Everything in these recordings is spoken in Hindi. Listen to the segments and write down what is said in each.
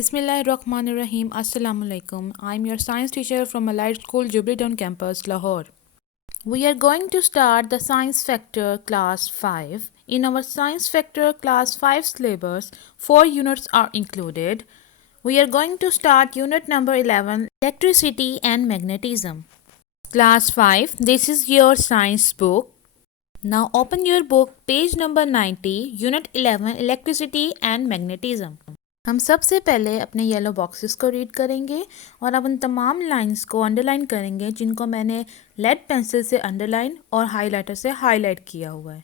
Bismillahirrahmanirrahim. Assalamu alaikum. I'm your science teacher from Allied School, Jubilee Town campus, Lahore. We are going to start the Science Factor Class 5. In our Science Factor Class 5 syllabus, 4 units are included. We are going to start unit number 11, Electricity and Magnetism. Class 5, this is your science book. Now open your book, page number 90, unit 11, Electricity and Magnetism. हम सबसे पहले अपने येलो बॉक्सेस को रीड करेंगे और अब उन तमाम लाइंस को अंडरलाइन करेंगे जिनको मैंने लेड पेंसिल से अंडरलाइन और हाइलाइटर से हाईलाइट किया हुआ है।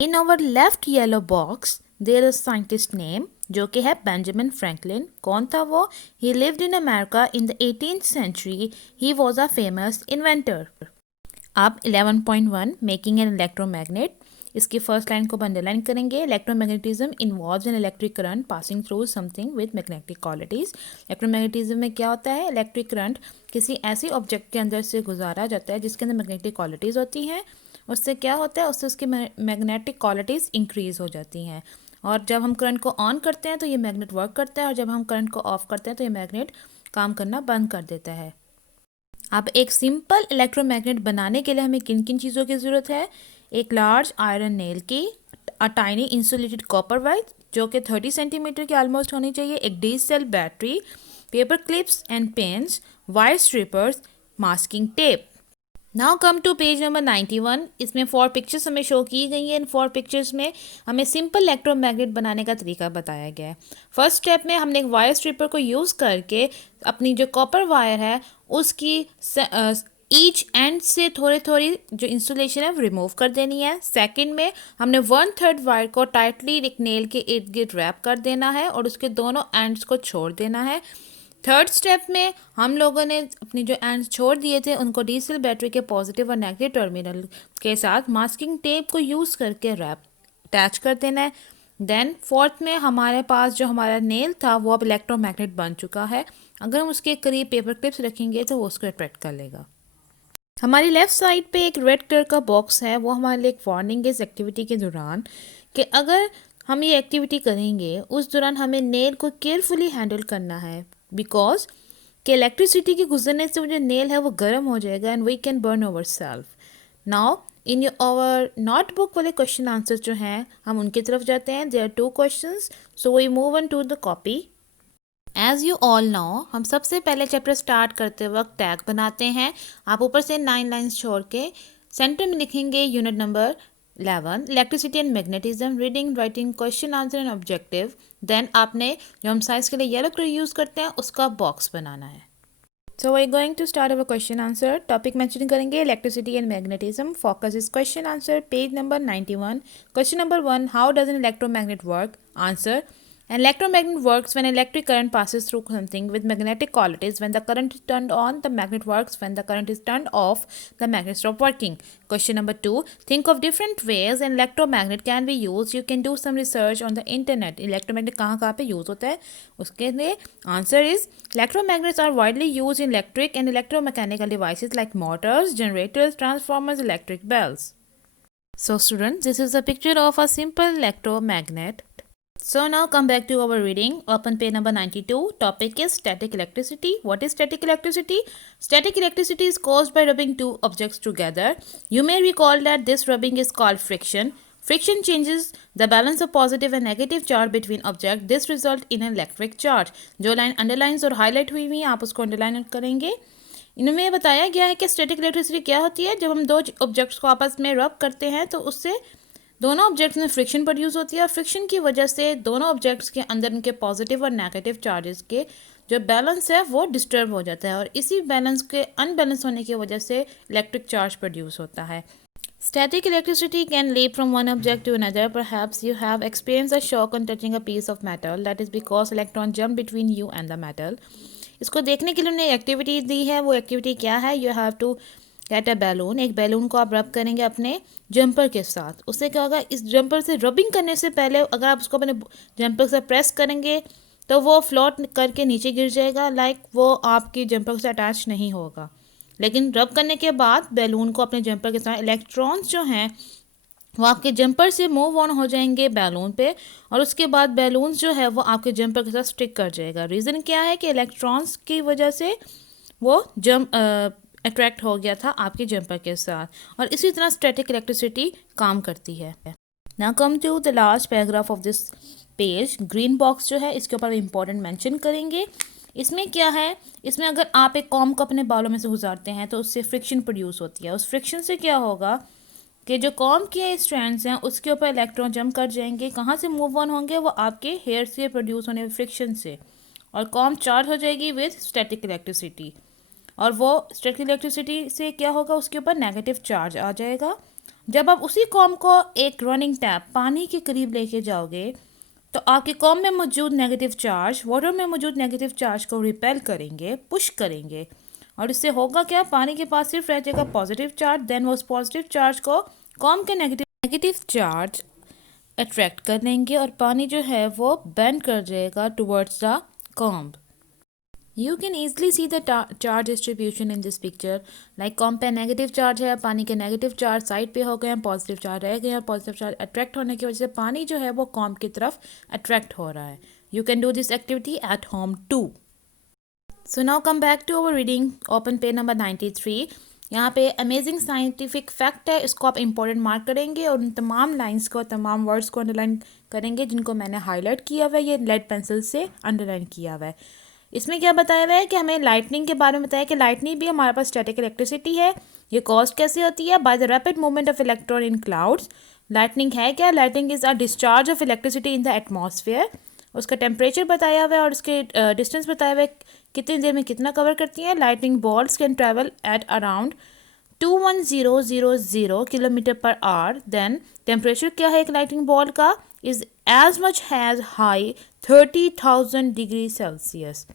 In our left yellow box there is scientist name जो कि है बेंजामिन फ्रैंकलिन। कौन था वो? He lived in America in the 18th century. He was a famous inventor. अब 11.1 मेकिंग एन इलेक्ट्रोमैग्नेट, इसकी फर्स्ट लाइन को अंडरलाइन करेंगे। Electromagnetism involves an electric current passing through something with magnetic qualities. Electromagnetism में क्या होता है? इलेक्ट्रिक करंट किसी ऐसी ऑब्जेक्ट के अंदर से गुजारा जाता है जिसके अंदर मैग्नेटिक क्वालिटीज़ होती हैं। उससे क्या होता है? उससे उसकी मैग्नेटिक क्वालिटीज़ इंक्रीज़ हो जाती हैं और जब हम करंट को ऑन करते हैं तो ये मैग्नेट वर्क करता है और जब हम करंट को ऑफ करते हैं तो ये मैग्नेट काम करना बंद कर देता है। अब एक सिंपल इलेक्ट्रोमैग्नेट बनाने के लिए हमें किन किन चीज़ों की ज़रूरत है? एक लार्ज आयरन नेल की, a tiny insulated copper wire जो कि 30 सेंटीमीटर की ऑलमोस्ट होनी चाहिए, एक D cell battery, paper clips and pens, wire strippers, masking tape. Now come to page number 91। इसमें 4 पिक्चर्स हमें शो की गई हैं। इन 4 पिक्चर्स में हमें सिंपल इलेक्ट्रोमैग्नेट बनाने का तरीका बताया गया है। फर्स्ट स्टेप में हमने एक वायर स्ट्रिपर को यूज़ करके अपनी जो कॉपर वायर है उसकी ईच एंड से थोड़ी थोड़ी जो इंसुलेशन है वो रिमूव कर देनी है। सेकंड में हमने 1/3 वायर को टाइटली एक नेल के इर्द गिर्द रैप कर देना है और उसके दोनों एंड्स को छोड़ देना है। थर्ड स्टेप में हम लोगों ने अपनी जो एंड्स छोड़ दिए थे उनको डी सेल बैटरी के पॉजिटिव और नेगेटिव टर्मिनल के साथ मास्किंग टेप को यूज़ करके रैप अटैच कर देना है। देन फोर्थ में हमारे पास जो हमारा नेल था वो अब इलेक्ट्रोमैग्नेट बन चुका है। अगर हम उसके करीब पेपर क्लिप्स रखेंगे तो वो उसको अट्रैक्ट कर लेगा। हमारी लेफ़्ट साइड पे एक रेड कलर का बॉक्स है, वो हमारे लिए एक वार्निंग है इस एक्टिविटी के दौरान कि अगर हम ये एक्टिविटी करेंगे उस दौरान हमें नेल को केयरफुली हैंडल करना है बिकॉज कि इलेक्ट्रिसिटी के गुजरने से वो जो नेल है वो गर्म हो जाएगा and we can burn our self. Now in our notebook वाले क्वेश्चन आंसर जो हैं हम उनकी तरफ जाते हैं। There are 2 questions, so we move on to the copy. As you all know, हम सबसे पहले चैप्टर स्टार्ट करते वक्त टैग बनाते हैं। आप ऊपर से 9 लाइन्स छोड़ के सेंटर में लिखेंगे unit number 11 electricity and magnetism, reading, writing, question answer and objective. Then आपने जो हम साइज के लिए येलो कलर यूज़ करते हैं उसका बॉक्स बनाना है। So we going to start our question answer. Topic mention करेंगे electricity and magnetism. Focus is question answer, page number 91। Question number 1, how does an electromagnet work? Answer, an electromagnet works when electric current passes through something with magnetic qualities. When the current is turned on, the magnet works. When the current is turned off, the magnet stops working. Question number 2. Think of different ways an electromagnet can be used. You can do some research on the internet. Electromagnet कहाँ पे यूज़ होता है उसके लिए answer is electromagnets are widely used in electric and electromechanical devices like motors, generators, transformers, electric bells. So students, this is a picture of a simple electromagnet. So now come back to our reading. Open page number 92. Topic is static electricity. What is static electricity? Static electricity is caused by rubbing two objects together. You may recall that this rubbing is called friction. Friction changes the balance of positive and negative charge between objects. This results in an electric charge. जो लाइन अंडरलाइन और हाईलाइट हुई हुई आप उसको अंडरलाइन करेंगे। इनमें बताया गया है कि स्टैटिक इलेक्ट्रिसिटी क्या होती है। जब हम दो ऑब्जेक्ट्स को आपस में रब करते हैं तो उससे दोनों ऑब्जेक्ट्स में फ्रिक्शन प्रोड्यूस होती है और फ्रिक्शन की वजह से दोनों ऑब्जेक्ट्स के अंदर उनके पॉजिटिव और नेगेटिव चार्जेस के जो बैलेंस है वो डिस्टर्ब हो जाता है और इसी बैलेंस के अनबैलेंस होने की वजह से इलेक्ट्रिक चार्ज प्रोड्यूस होता है। Static electricity can leap from one object to another. Perhaps you have experienced a shock on touching a piece of metal. That is because electron jump between you and the metal. इसको देखने के लिए उन्हें एक्टिविटी दी है। वो एक्टिविटी क्या है? You have to get a balloon. एक बैलून को आप रब करेंगे अपने जंपर के साथ। उससे क्या होगा? इस जंपर से रबिंग करने से पहले अगर आप उसको अपने जंपर से प्रेस करेंगे तो वो फ्लोट करके नीचे गिर जाएगा, लाइक वो आपकी जंपर से अटैच नहीं होगा। लेकिन रब करने के बाद बैलून को अपने जंपर के साथ इलेक्ट्रॉन्स जो हैं वो आपके जंपर से मूव ऑन हो जाएंगे बैलून पे, और उसके बाद बैलून जो है वो आपके जंपर के साथ स्टिक कर जाएगा। रीज़न क्या है कि इलेक्ट्रॉन्स की वजह से वो अट्रैक्ट हो गया था आपके जंपर के साथ, और इसी तरह स्टैटिक इलेक्ट्रिसिटी काम करती है। Now come to the last paragraph of this page. Green box जो है इसके ऊपर इंपॉर्टेंट मेंशन करेंगे। इसमें क्या है, इसमें अगर आप एक कॉम्ब को अपने बालों में से गुजारते हैं तो उससे फ्रिक्शन प्रोड्यूस होती है। उस फ्रिक्शन से क्या होगा कि जो कॉम्ब के स्ट्रैंड्स हैं उसके ऊपर इलेक्ट्रॉन जंप कर जाएंगे। कहाँ से मूव ऑन होंगे? वो आपके हेयर से प्रोड्यूस होने फ्रिक्शन से, और कॉम्ब चार्ज हो जाएगी विद स्टैटिक इलेक्ट्रिसिटी, और वो स्टैटिक इलेक्ट्रिसिटी से क्या होगा, उसके ऊपर नेगेटिव चार्ज आ जाएगा। जब आप उसी कॉम्ब को एक रनिंग टैप पानी के करीब लेके जाओगे तो आपके कॉम्ब में मौजूद नेगेटिव चार्ज वाटर में मौजूद नेगेटिव चार्ज को रिपेल करेंगे, पुश करेंगे, और इससे होगा क्या, पानी के पास सिर्फ रह जाएगा पॉजिटिव चार्ज। देन वो उस पॉजिटिव चार्ज को कॉम्ब के नेगेटिव चार्ज अट्रैक्ट कर लेंगे, और पानी जो है वो बेंड कर जाएगा towards the comb. You can easily see the charge distribution in this picture. Like comb पे नेगेटिव चार्ज है, पानी के नेगेटिव चार्ज साइड पे हो गए हैं, पॉजिटिव चार्ज रह गए हैं, पॉजिटिव चार्ज अट्रैक्ट होने की वजह से पानी जो है वो कॉम्ब की तरफ अट्रैक्ट हो रहा है। You can do this activity at home too. So now come back to our reading. Open page number 93. यहाँ पे अमेजिंग साइंटिफिक फैक्ट है, इसको आप इंपॉर्टेंट मार्क करेंगे और उन तमाम लाइंस को, तमाम वर्ड्स को अंडरलाइन करेंगे जिनको मैंने हाईलाइट किया हुआ है, ये लेड पेंसिल से अंडरलाइन किया हुआ है। इसमें क्या बताया हुआ है कि हमें लाइटनिंग के बारे में बताया कि लाइटनिंग भी हमारे पास स्टैटिक इलेक्ट्रिसिटी है। ये कॉज कैसे होती है? By the rapid movement of electron in clouds. Lightning है क्या? Lightning is a discharge of electricity in the atmosphere. उसका टेम्परेचर बताया हुआ है और उसके डिस्टेंस बताया हुआ है, कितनी देर में कितना कवर करती है। Lightning balls can travel at around 21000 kilometre per hour. Then temperature क्या है एक लाइटनिंग बॉल का? Is as much as high 30,000 degree Celsius.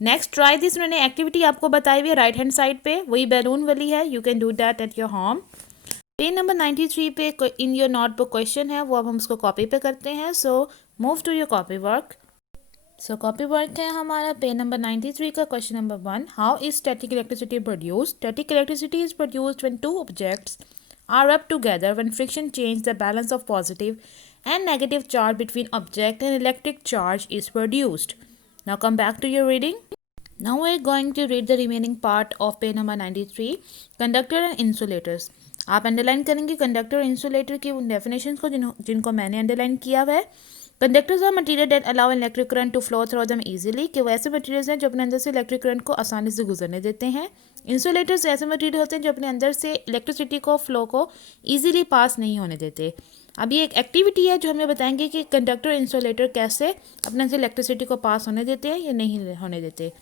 Next try this. उन्होंने एक्टिविटी आपको बताई हुई है राइट हैंड साइड पे, वही बैलून वाली है। You can do that at your home. Page number 93 पे इन योर नोटबुक क्वेश्चन है, वो अब हम उसको कॉपी पे करते हैं। So move to your copy work. So copy work है हमारा पेज नंबर 93 का question number 1। How is static electricity produced? Static electricity is produced when two objects are rubbed together when friction changes the balance of positive and negative charge between object and electric charge is produced. Now come back to your reading. Now we are going to read the remaining part of page number 93, Conductor and Insulators. आप अंडरलाइन करेंगे कंडक्टर और इंसुलेटर की उन डेफिनेशंस को जिनको मैंने अंडरलाइन किया हुआ है। Conductors are material that allow electric current to flow through them easily, कि वो ऐसे मटेरियल्स हैं जो अपने अंदर से इलेक्ट्रिक करंट को आसानी से गुजरने देते हैं। इंसुलेटर्स ऐसे मटेरियल होते हैं जो अपने अंदर से इलेक्ट्रिसिटी को फ्लो को ईजिली पास नहीं होने देते। अब ये एक एक्टिविटी है जो हमें बताएंगे कि कंडक्टर इंसुलेटर कैसे अपने से इलेक्ट्रिसिटी को पास होने देते हैं या नहीं होने देते।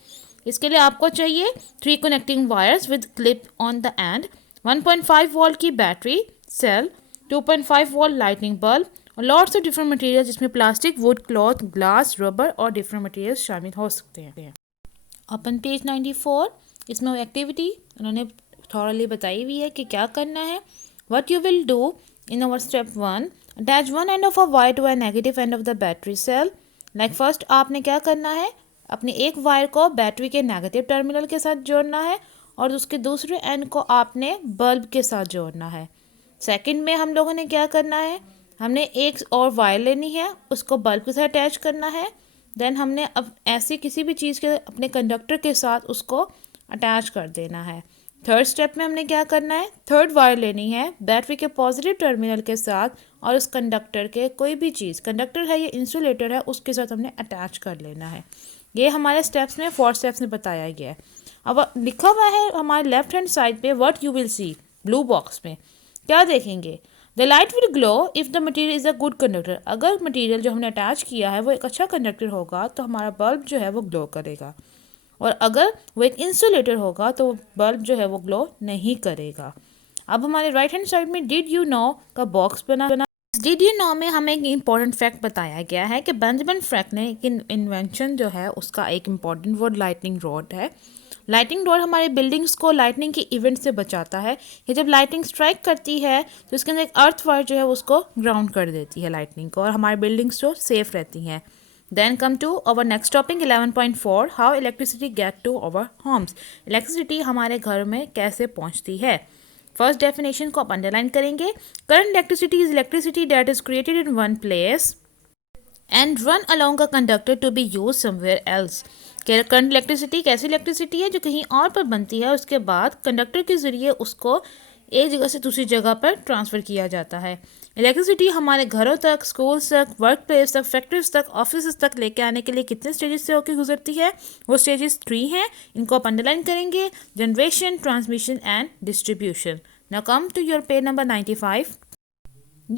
इसके लिए आपको चाहिए 3 connecting wires with clip on the end, 1.5 volt की battery cell, 2.5 volt lightning bulb, और लॉट्स ऑफ डिफरेंट मटेरियल जिसमें plastic, wood, cloth, glass, rubber और डिफरेंट मटेरियल शामिल हो सकते हैं। Open page 94। इसमें वो एक्टिविटी उन्होंने थॉरली बताई हुई है कि क्या करना है। What you will do in our step 1, attach one end of a wire to a negative end of the battery cell. Like first आपने क्या करना है, अपने एक वायर को बैटरी के नेगेटिव टर्मिनल के साथ जोड़ना है और उसके दूसरे एंड को आपने बल्ब के साथ जोड़ना है। सेकंड में हम लोगों ने क्या करना है, हमने एक और वायर लेनी है, उसको बल्ब के साथ अटैच करना है। देन हमने अब ऐसी किसी भी चीज़ के अपने कंडक्टर के साथ उसको अटैच कर देना है। थर्ड स्टेप में हमने क्या करना है, थर्ड वायर लेनी है बैटरी के पॉजिटिव टर्मिनल के साथ और उस कंडक्टर के कोई भी चीज़, कंडक्टर है या इंसुलेटर है, उसके साथ हमने अटैच कर लेना है। ये हमारे स्टेप्स में 4 स्टेप्स में बताया गया है। अब लिखा हुआ है हमारे लेफ्ट हैंड साइड पे, what you will see, blue box में क्या देखेंगे, the light will glow if the material is a good conductor. अगर मटीरियल जो हमने अटैच किया है वो एक अच्छा कंडक्टर होगा तो हमारा बल्ब जो है वो ग्लो करेगा, और अगर वो एक इंसुलेटर होगा तो बल्ब जो है वो ग्लो नहीं करेगा। अब हमारे राइट हैंड साइड में डिड यू नो का बॉक्स बना डिड यू नो में हमें एक इम्पॉर्टेंट फैक्ट बताया गया है कि बेंजामिन फ्रैंकलिन ने एक इन्वेंशन जो है उसका एक इम्पॉर्टेंट वर्ड लाइटनिंग रॉड है। लाइटनिंग रॉड हमारे बिल्डिंग्स को लाइटनिंग के इवेंट से बचाता है। ये जब लाइटनिंग स्ट्राइक करती है तो इसके अंदर एक अर्थ वायर जो है उसको ग्राउंड कर देती है लाइटनिंग को, और हमारी बिल्डिंग्स जो सेफ रहती हैं। Then come to our next topic 11.4, how electricity get to our homes. Electricity हमारे घर में कैसे पहुंचती है। फर्स्ट डेफिनेशन को आप अंडरलाइन करेंगे. Current electricity is electricity that is created in one place and run along a conductor to be use somewhere else. Current electricity कैसी इलेक्ट्रिसिटी है जो कहीं और पर बनती है, उसके बाद कंडक्टर के ज़रिए उसको एक जगह से दूसरी जगह पर ट्रांसफ़र किया जाता है. इलेक्ट्रिसिटी हमारे घरों तक, स्कूल्स तक, वर्क प्लेस तक, फैक्ट्रीज तक, ऑफिस तक लेके आने के लिए कितने स्टेजेस से होकर गुजरती है? वो स्टेजेस 3 हैं. इनको आप अंडरलाइन करेंगे. Generation, transmission and distribution. Now come to your page number 95.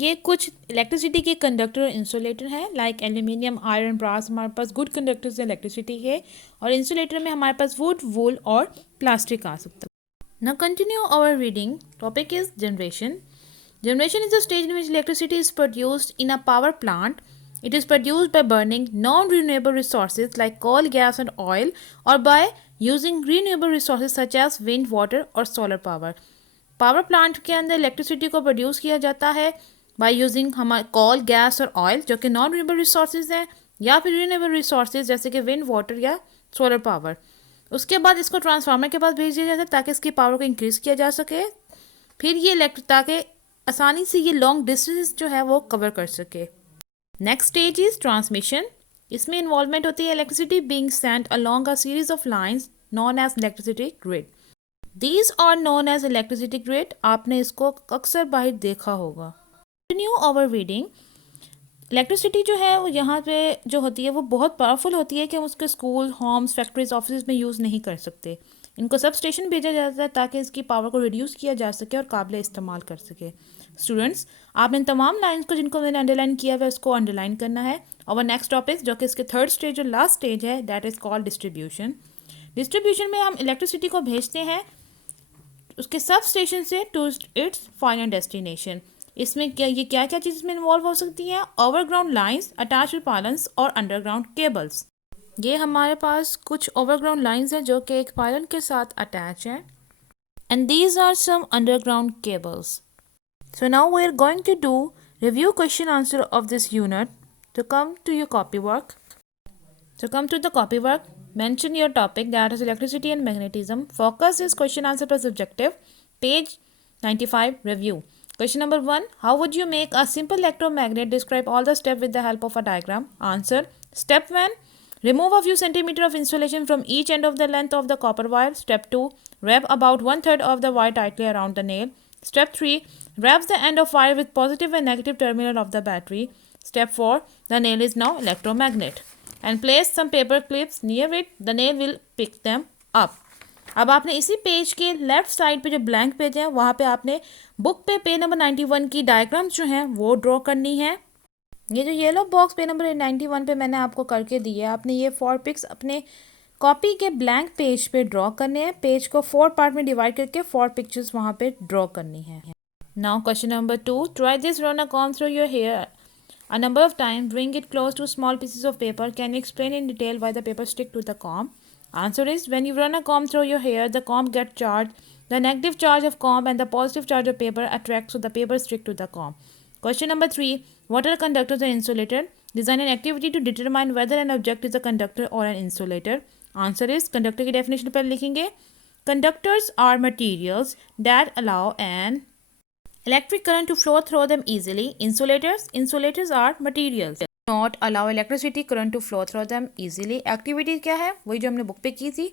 ये कुछ इलेक्ट्रिसिटी के कंडक्टर और इंसुलेटर हैं. लाइक एल्यूमिनियम, आयरन, ब्रास हमारे पास गुड कंडक्टर्स इलेक्ट्रिसिटी है. और इंसुलेटर में हमारे पास वुड, वूल और प्लास्टिक आ सकता है. Now continue our reading. Topic is generation. Generation is the stage in which electricity is produced in a power plant. It is produced by burning non-renewable resources like coal, gas and oil, or by using renewable resources such as wind, water और solar power. Power plant के अंदर electricity को produce किया जाता है by using हमारे coal, gas और oil जो कि non-renewable resources हैं, या फिर renewable resources जैसे कि wind, water या solar power. उसके बाद इसको ट्रांसफार्मर के पास भेज दिया जाता है ताकि इसकी पावर को इंक्रीज़ किया जा सके. फिर ये ताकि आसानी से ये लॉन्ग डिस्टेंस जो है वो कवर कर सके. Next stage is transmission. इसमें इन्वॉल्वमेंट होती है electricity being sent along a series of lines known as electricity grid. These are known as electricity grid. आपने इसको अक्सर बाहर देखा होगा. Continue our reading. इलेक्ट्रिसिटी जो है वो यहाँ पे जो होती है वो बहुत पावरफुल होती है कि हम उसके स्कूल, होम्स, फैक्ट्रीज, ऑफिस में यूज़ नहीं कर सकते. इनको सब स्टेशन भेजा जाता है ताकि इसकी पावर को रिड्यूस किया जा सके और काबिल इस्तेमाल कर सके. स्टूडेंट्स, आपने तमाम लाइन्स को जिनको मैंने अंडरलाइन किया हुआ है उसको अंडरलाइन करना है. और नेक्स्ट टॉपिक जो कि इसके थर्ड स्टेज जो लास्ट स्टेज है that is called distribution. Distribution में हम इलेक्ट्रिसिटी को भेजते हैं उसके सब स्टेशन से टू इट्स फाइनल डेस्टिनेशन. इसमें क्या क्या चीज़ में इन्वॉल्व हो सकती हैं? ओवरग्राउंड लाइंस, अटैच्ड पायलन्स और अंडरग्राउंड केबल्स. ये हमारे पास कुछ ओवरग्राउंड लाइंस हैं जो कि एक पायलन के साथ अटैच हैं. And these are some underground cables. So now we are going to do review question answer of this unit. तो come to your copy work. So come to the copy work. Mention your topic, that is electricity and magnetism. Focus is question answer plus objective. Page 95. Review. Question number 1. How would you make a simple electromagnet? Describe all the steps with the help of a diagram. Answer. Step 1. Remove a few centimeters of insulation from each end of the length of the copper wire. Step 2. Wrap about 1/3 of the wire tightly around the nail. Step 3. Wrap the end of wire with positive and negative terminal of the battery. Step 4. The nail is now electromagnet. And place some paper clips near it. The nail will pick them up. अब आपने इसी पेज के लेफ्ट साइड पे जो ब्लैंक पेज है वहाँ पे आपने बुक पे पेज नंबर 91 की डायग्राम्स जो हैं वो ड्रॉ करनी है. ये जो येलो बॉक्स पेज नंबर 91 पे मैंने आपको करके दिया है, आपने ये 4 पिक्स अपने कॉपी के ब्लैंक पेज पे ड्रॉ करने हैं. पेज को 4 पार्ट में डिवाइड करके 4 पिक्चर्स वहाँ पे ड्रॉ करनी है. Now question number 2. Try this, run a comb through your hair a number of times. Bring it close to small pieces of paper. Can you explain in detail why the paper stick to the comb? Answer is, when you run a comb through your hair, the comb gets charged. The negative charge of comb and the positive charge of paper attract, so the paper stick to the comb. Question number 3. What are conductors and insulators? Design an activity to determine whether an object is a conductor or an insulator. Answer is, conductor की definition पर लिखेंगे. Conductors are materials that allow an electric current to flow through them easily. Insulators are materials not allow electricity current to flow through them easily. Activity क्या है? वही जो हमने बुक पे की थी.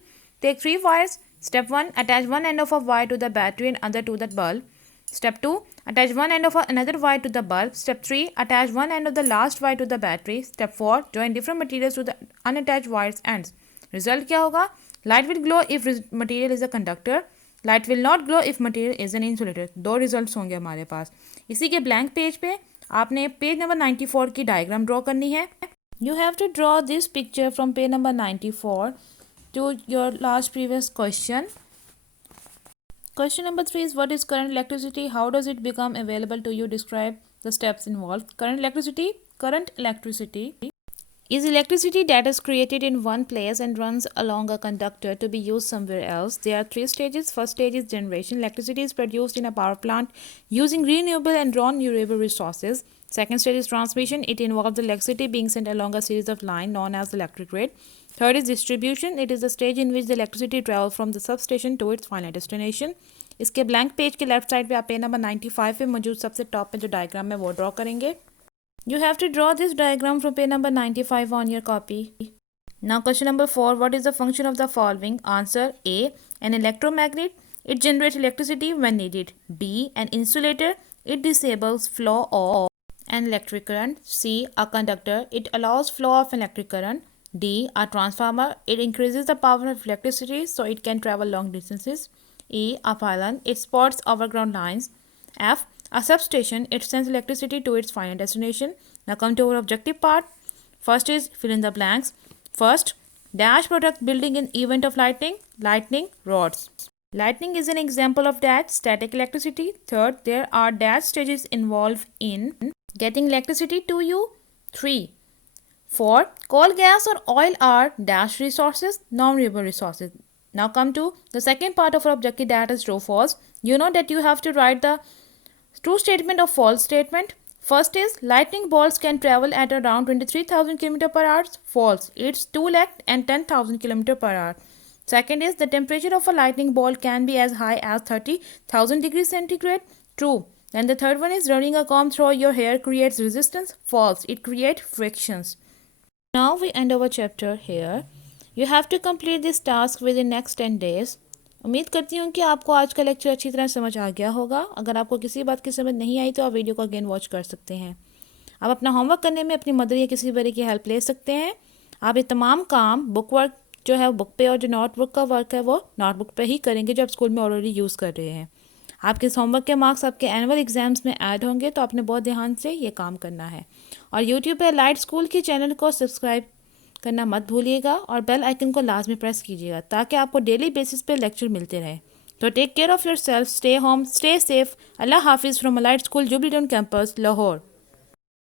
Take 3 wires. Step 1. Attach one end of a wire to the battery and other to the bulb. Step 2. Attach one end of another wire to the bulb. Step 3. Attach one end of the last wire to the battery. Step 4. Join different materials to the unattached wires ends. Result क्या होगा? Light will glow if material is a conductor. Light will not glow if material is an insulator. 2 results होंगे हमारे पास. इसी के ब्लैंक पेज पे आपने पेज नंबर 94 की डायग्राम ड्रॉ करनी है. You have to draw this picture from page number 94 to your last previous question. Question number 3 is, what is current electricity? How does it become available to you? Describe the steps involved. Current electricity is electricity that is created in one place and runs along a conductor to be used somewhere else. There are 3 stages. First stage is generation. Electricity is produced in a power plant using renewable and non-renewable resources. Second stage is transmission. It involves electricity being sent along a series of lines known as the electric grid. Third is distribution. It is the stage in which the electricity travels from the substation to its final destination. इसके ब्लैंक पेज के लेफ्ट साइड पे आप पेज नंबर 95 पे मौजूद सबसे टॉप पे जो डायग्राम है वो ड्रॉ करेंगे. You have to draw this diagram from page number 95 on your copy. Now question number 4. What is the function of the following? Answer A. An electromagnet. It generates electricity when needed. B. An insulator. It disables flow of an electric current. C. A conductor. It allows flow of electric current. D. A transformer. It increases the power of electricity so it can travel long distances. E. A pylon. It supports overground lines. F. A substation. It sends electricity to its final destination. Now come to our objective part. First is fill in the blanks. First, dash product building in event of lightning. Lightning rods. Lightning is an example of that. Static electricity. Third, there are dash stages involved in getting electricity to you. 3. 4. Coal, gas or oil are dash resources, non-renewable resources. Now come to the second part of our objective, that is true false. You know that you have to write the true statement or false statement. First is lightning bolts can travel at around 23,000 km per hour. False. It's 2 lakh and 10,000 km per hour. Second is the temperature of a lightning bolt can be as high as 30,000 degrees centigrade. True. And the third one is running a comb through your hair creates resistance. False. It creates frictions. Now we end our chapter here. You have to complete this task within next 10 days. उम्मीद करती हूँ कि आपको आज का लेक्चर अच्छी तरह समझ आ गया होगा. अगर आपको किसी बात की समझ नहीं आई तो आप वीडियो को अगेन वॉच कर सकते हैं. आप अपना होमवर्क करने में अपनी मदर या किसी बड़े की हेल्प ले सकते हैं. आप ये तमाम काम बुक वर्क जो है बुक पे और जो नोटबुक का वर्क है वो नोटबुक पे ही करेंगे जो आप स्कूल में ऑलरेडी यूज़ कर रहे हैं. आपके इस होमवर्क के मार्क्स आपके एनुअल एग्जाम्स में ऐड होंगे तो आपने बहुत ध्यान से ये काम करना है. और यूट्यूब पे लाइट स्कूल के चैनल को सब्सक्राइब करना मत भूलिएगा और बेल आइकन को लाजमी प्रेस कीजिएगा ताकि आपको डेली बेसिस पे लेक्चर मिलते रहे. तो take care of yourself, stay home, stay safe. अल्लाह हाफिज़ from light school jubilee town campus Lahore.